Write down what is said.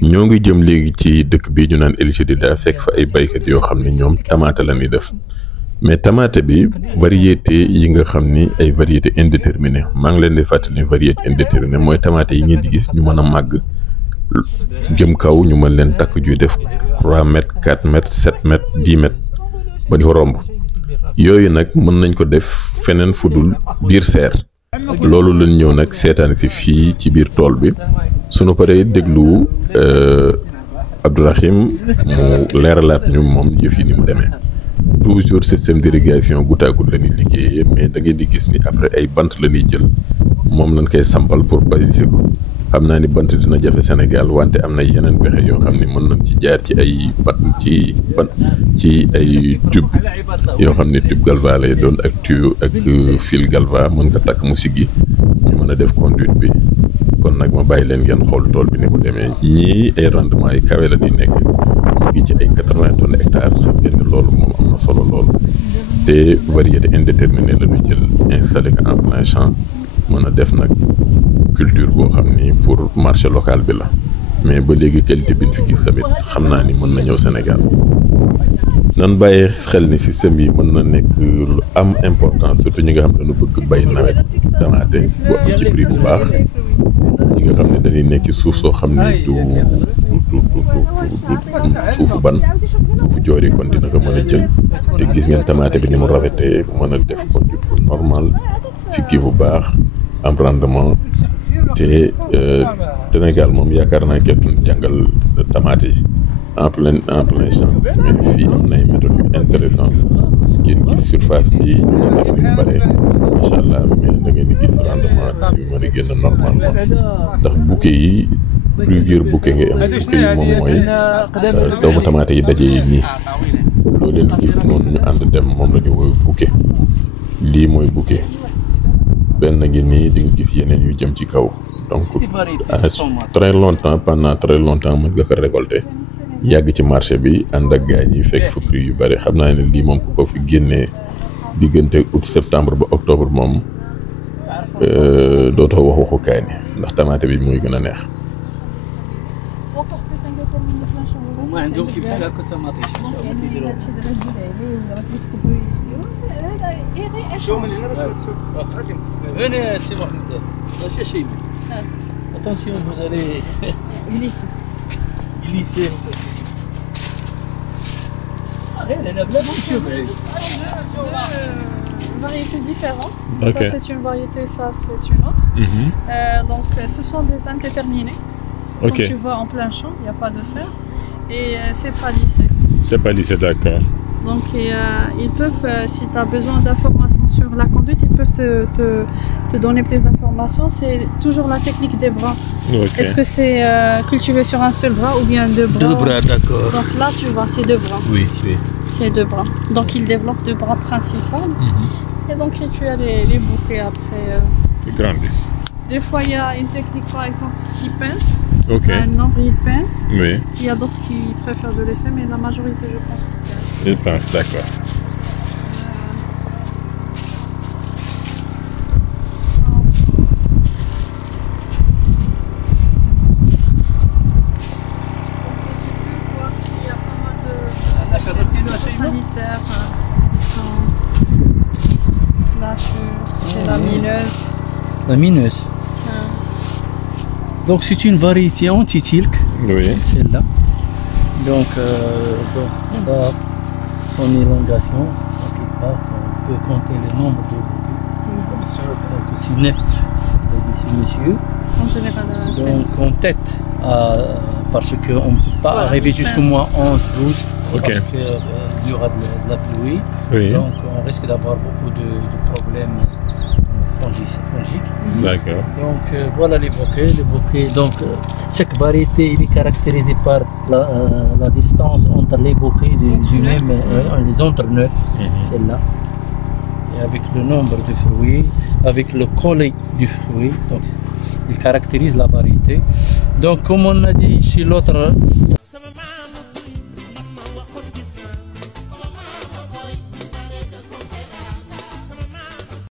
ñoo ngi jëm léegi ci dëkk bii ñu naan El Jadida fekk fa ay baykat yoo xam ne ñoom tamaate la ñuy def mais tamaate bi variété yi nga xam ni ay variété indéterminée maa ngi leen di fàttali variété indéterminée mooy tamaate yi ngeen di gis ñu mën a màgg jëm kaw ñu mën leen takk juy def 3 mètres 4 mètres 7 mètres 10 mètres ba di ko romb yooyu nag mën nañ ko def feneen fudul biir serre loolu lañ ñëw nag seetaan fi fii ci biir tool bi sunu paree déglu Abdourahim mu leeralaat ñu moom yëf yi ni mu demee toujours système d'irrigation goutte à goutte la ñuy liggéeyee mais da ngeen di gis ni après ay bant la ñuy jël moom lañ koy sampal pour baliser ko xam naa ni bant dina jafe Sénégal wante am na yeneen pexe yoo xam ni mën nañ ci jaar ci ay ci ay tube yoo xam ni tube galva lay doon ak tuyau ak fil galva mën nga takk mu siggi ñu mën a def conduite bi kon nag ma bàyyi leen ngeen xool tool bi ni mu demee ñii ay rendement yi kawe la di nekk ñu ngi ci ay 80 tonnes hectares xam ngeen ne loolu moom am na solo loolu te variété indéterminée la ñu jël installé ko en plein champ mën a def nag culture boo xam ni pour marché local bi la mais ba léegi qualité bi ñu fi gis tamit xam naa ni mën na ñëw Sénégal nan bàyyi xel ni système yi mën na nekk lu am importance surtout ñi nga xam ne dañu bëgg bay nawet tamaate bu am ci prix bu baax ñi nga xam ne dañuy nekk ci suuf soo xam ni du suufu ban suufu joor yi kon dina ko mën a jël te gis ngeen tamaate bi ni mu rafetee mën a def conduite bu normal sikki bu baax am rendement te Sénégal moom yaakaar naa kenn jàngal tamaate yi en plein champ mais fii am na ay méthodes yu intéressant ngeen gis surface bi ñu def ni mu bare macha allah mais da ngeen di gis rendement yu mën a génn normalement ndax bouquet yi plusieurs bouquet ngay am bouquet yi moom mooy doomu tamaate yi daje yi nii loo leen gis noonu ñu ànd dem moom la ñu woy bouquet lii mooy bouquet benn ngi nii di nga gis yeneen yu jëm ci kaw donc très longtemps pendant très longtemps mën nga ko récolter yàgg ci marché bi ànd ak gars yi fekk fa prix yu bëri xam naa ne lii moom ku ko fi génnee diggante août septembre ba octobre moom dootoo wax waxu kaani ndax tamaate bi mooy gën a neex. Attention, vous allez glisser. Variétés différentes. Okay. Ça c'est une variété, ça c'est une autre. Donc ce sont des indéterminés. Ok. Comme tu vois en plein champ, il n'y a pas de serre. Et c'est pas lissé. C'est pas lissé, d'accord. Donc ils peuvent, si tu as besoin d'informations sur la conduite, ils peuvent te donner plus d'informations. C'est toujours la technique des bras. Okay. Est-ce que c'est cultivé sur un seul bras ou bien deux bras? Deux bras, d'accord. Donc là tu vois, c'est deux bras. Oui, oui. C'est deux bras. Donc ils développent deux bras principaux. Et donc tu as les bouquets après. Ils grandissent. Des fois il y a une technique par exemple qui pince. Ok. Un nombre il pince. Oui, Il y a d'autres qui préfèrent de laisser, mais la majorité je pense qu'ils pincent. ils pensent, d'accord. Sanitaire, c'est la mineuse. La mineuse. Donc c'est une variété antitilque, Oui. celle-là. Donc on a son élongation, quelque part, on peut compter le nombre de bouquets. Comme ça, donc c'est net, monsieur. En général, Donc en tête, parce qu'on ne peut pas Voilà, arriver jusqu'au mois 11, 12, Ok. parce qu'il y aura de la pluie. Oui. Donc on risque d'avoir beaucoup de problèmes fongiques. D'accord. Donc voilà les bouquets. Donc chaque variété il est caractérisé par la distance entre les bouquets du même, les entre-nœuds, celle-là. Et avec le nombre de fruits, avec le collet du fruit, donc il caractérise la variété. Donc comme on a dit chez l'autre